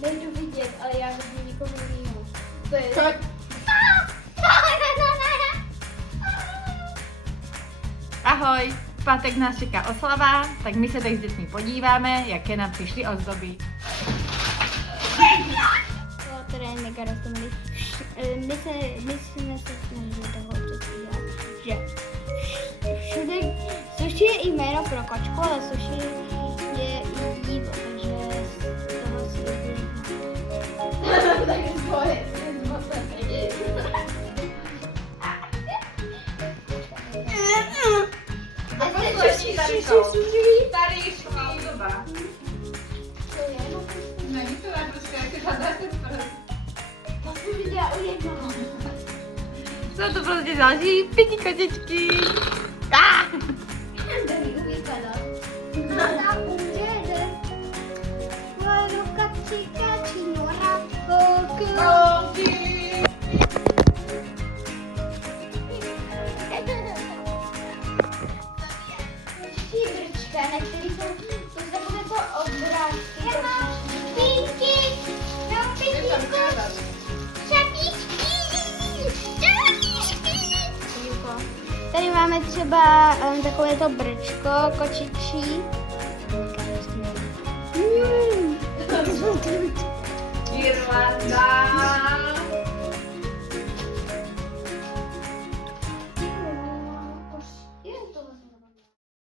Nejdu vidět, ale já vidím nikoho jiného. To je... Ahoj, v pátek nás čeká oslava, tak my se teď s dětmi podíváme, jaké nám přišly ozdoby. To teda je mega roztomilý. My jsme se snažili toho předvídat, že všude, sushi je i jméno pro kočku, ale sushi je i jídlo, takže z toho si tak to je Tady ozdoba. Co je? Není to tak prostě, jak žádná To jsem viděla u jednoho. Co to prostě další 5 kočičky. Tady uvíkala. A umřede. Bueno, kači, nora, Šíbrčka, na který jsou takové to obrázky. Pinky, no pinky, šapíčky. Tady máme třeba takovéto brčko kočičí.